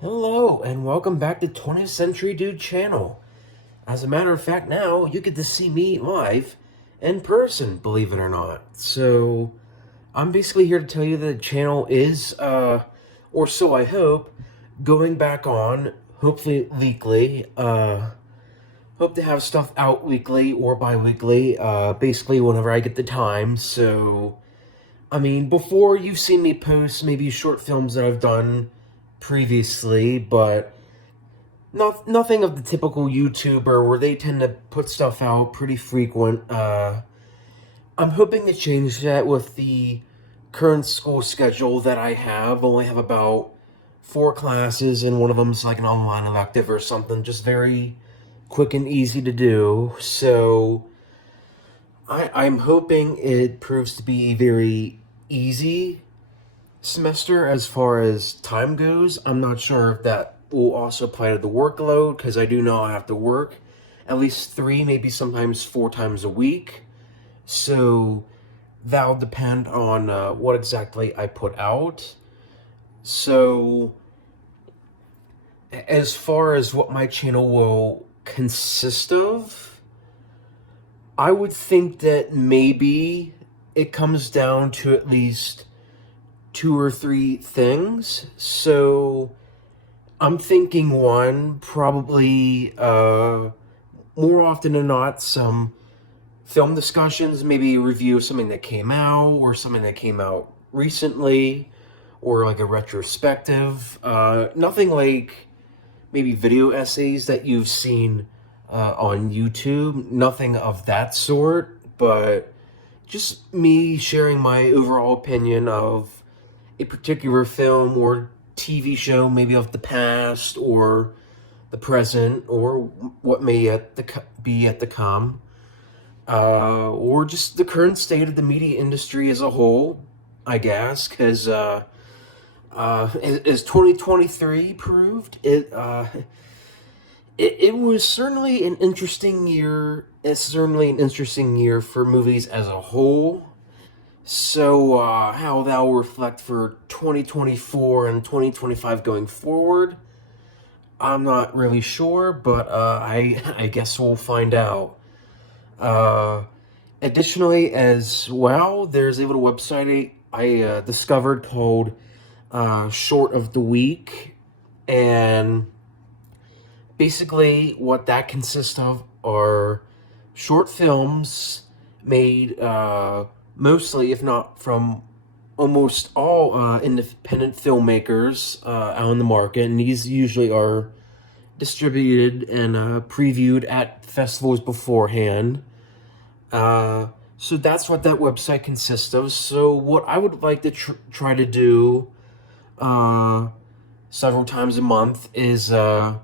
Hello, and welcome back to 20th Century Dude channel. As a matter of fact, now you get to see me live in person, believe it or not. So, I'm basically here to tell you that the channel is, or so I hope, going back on, hopefully weekly. Hope to have stuff out weekly or bi-weekly, basically whenever I get the time. So, I mean, before you've seen me post maybe short films that I've done previously, but nothing of the typical YouTuber where they tend to put stuff out pretty frequent. I'm hoping to change that with the current school schedule that I have. Only have about 4 classes, and one of them's like an online elective or something, just very quick and easy to do. So I'm hoping it proves to be a very easy semester as far as time goes. I'm not sure if that will also apply to the workload, because I do know I have to work at least 3, maybe sometimes 4 times a week. So that'll depend on what exactly I put out. So as far as what my channel will consist of, I would think that maybe it comes down to at least 2 or 3 things. So I'm thinking one, probably more often than not, some film discussions, maybe a review of something that came out or something that came out recently, or like a retrospective. Nothing like maybe video essays that you've seen on YouTube, nothing of that sort, but just me sharing my overall opinion of a particular film or TV show, maybe of the past or the present, or what may be at the come, or just the current state of the media industry as a whole, I guess, because as 2023 proved, it was certainly an interesting year. It's certainly an interesting year for movies as a whole. So, how that will reflect for 2024 and 2025 going forward, I'm not really sure, but I guess we'll find out. Uh, Additionally, as well, there's a little website I discovered called Short of the Week, and basically what that consists of are short films made mostly, if not from almost all independent filmmakers out in the market, and these usually are distributed and previewed at festivals beforehand. So that's what that website consists of. So what I would like to try to do uh, several times a month is my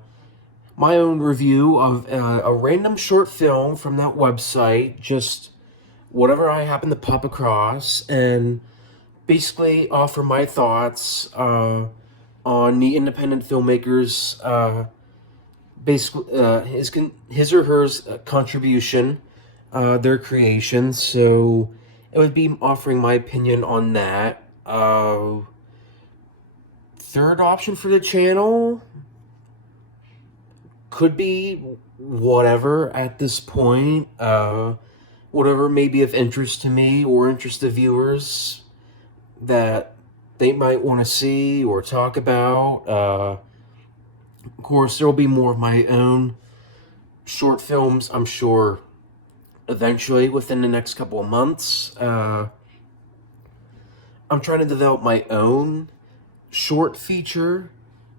own review of a random short film from that website, just whatever I happen to pop across, and basically offer my thoughts on the independent filmmakers, basically his or hers contribution, their creation. So it would be offering my opinion on that. Third option for the channel could be whatever at this point. Whatever may be of interest to me or interest to viewers that they might want to see or talk about. Of course, there will be more of my own short films, I'm sure, eventually within the next couple of months. I'm trying to develop my own short feature,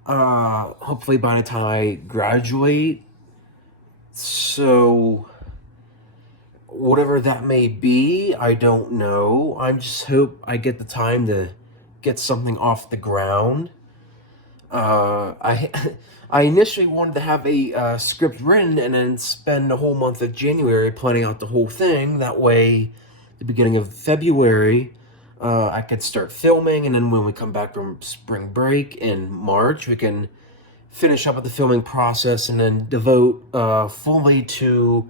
hopefully by the time I graduate. So, whatever that may be, I don't know. I just hope I get the time to get something off the ground. I I initially wanted to have a script written and then spend the whole month of January planning out the whole thing. That way, the beginning of February, I could start filming, and then when we come back from spring break in March, we can finish up with the filming process and then devote fully to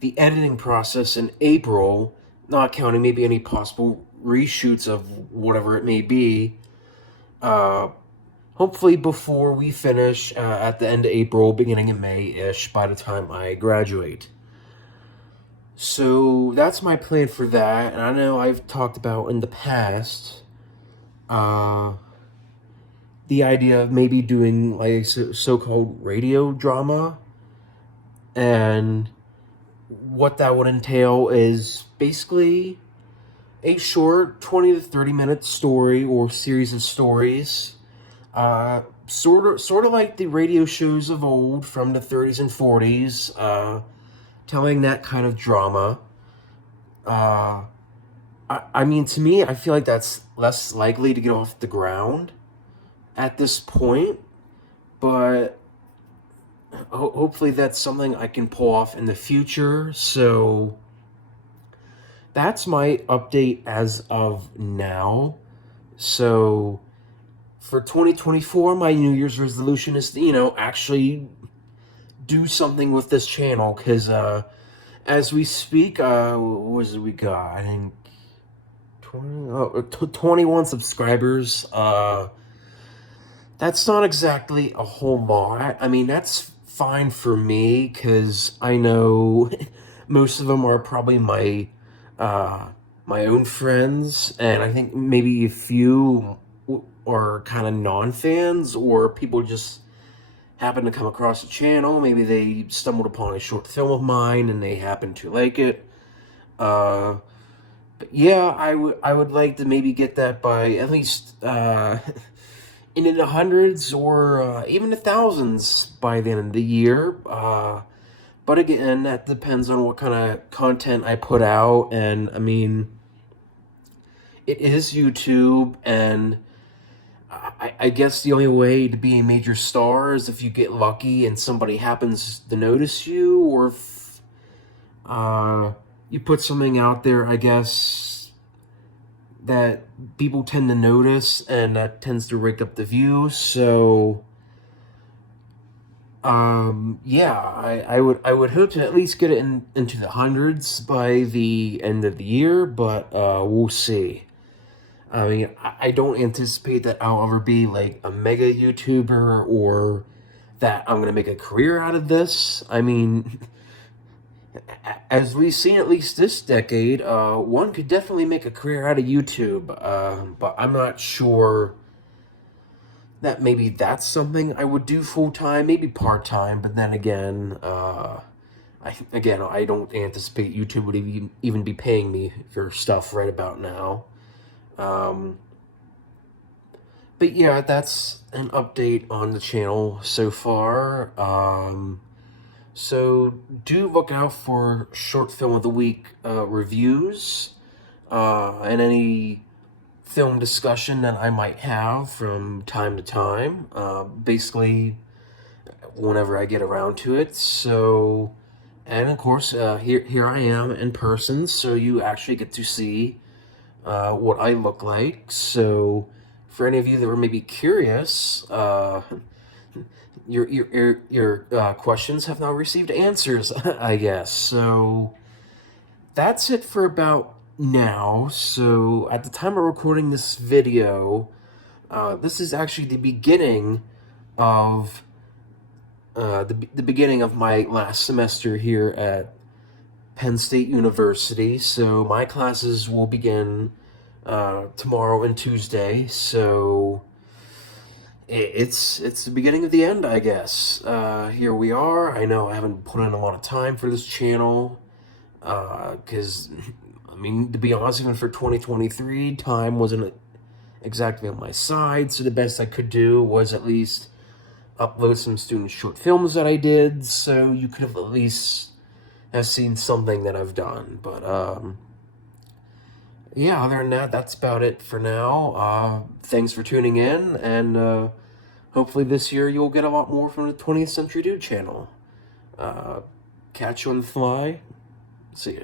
the editing process in April, not counting maybe any possible reshoots of whatever it may be. hopefully before we finish at the end of April, beginning of May-ish, by the time I graduate. So that's my plan for that, and I know I've talked about in the past uh, the idea of maybe doing like so-called radio drama, and what that would entail is basically a short 20 to 30 minute story or series of stories, sort of like the radio shows of old from the 30s and 40s, telling that kind of drama. I mean, to me, I feel like that's less likely to get off the ground at this point, but hopefully that's something I can pull off in the future. So that's my update as of now. So for 2024, my New Year's resolution is to, actually do something with this channel, because as we speak, what was it we got? I think 21 subscribers. That's not exactly a whole lot. I mean, that's fine for me, because I know most of them are probably my own friends, and I think maybe a few are kind of non-fans, or people just happen to come across the channel. Maybe they stumbled upon a short film of mine and they happen to like it. But yeah, I would like to maybe get that by at least into the hundreds, or even the thousands by the end of the year. But again, that depends on what kind of content I put out, and I mean, it is YouTube, and I guess the only way to be a major star is if you get lucky and somebody happens to notice you, or if you put something out there, I guess, that people tend to notice, and that tends to rake up the views. So yeah, I would hope to at least get it into the hundreds by the end of the year, but we'll see. I mean, I don't anticipate that I'll ever be like a mega YouTuber, or that I'm gonna make a career out of this. I mean, as we've seen at least this decade, one could definitely make a career out of YouTube, but I'm not sure that maybe that's something I would do full-time, maybe part-time, but then again, I don't anticipate YouTube would even be paying me for stuff right about now. But yeah, that's an update on the channel so far. So do look out for short film of the week reviews, and any film discussion that I might have from time to time, basically whenever I get around to it. So, and of course, here I am in person, so you actually get to see what I look like. So for any of you that were maybe curious, your questions have now received answers, I guess. So that's it for about now. So at the time of recording this video, this is actually the beginning of the beginning of my last semester here at Penn State University. So my classes will begin tomorrow and Tuesday. So it's the beginning of the end, I guess. Here we are. I know I haven't put in a lot of time for this channel, because I mean, to be honest, even for 2023, time wasn't exactly on my side. So the best I could do was at least upload some student short films that I did, so you could have at least have seen something that I've done. But yeah, other than that, that's about it for now. Thanks for tuning in, and hopefully this year you'll get a lot more from the 20th Century Dude channel. Catch you on the fly. See ya.